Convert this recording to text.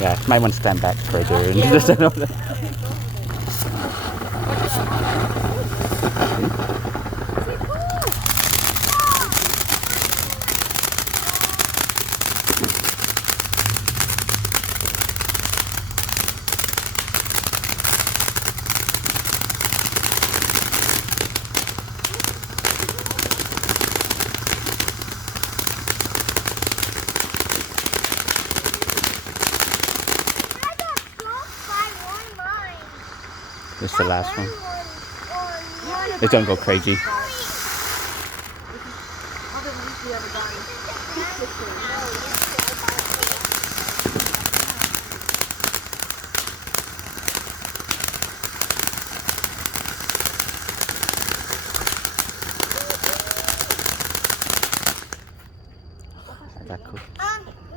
Yeah, might want to stand back further. And This is the last one. They don't go crazy.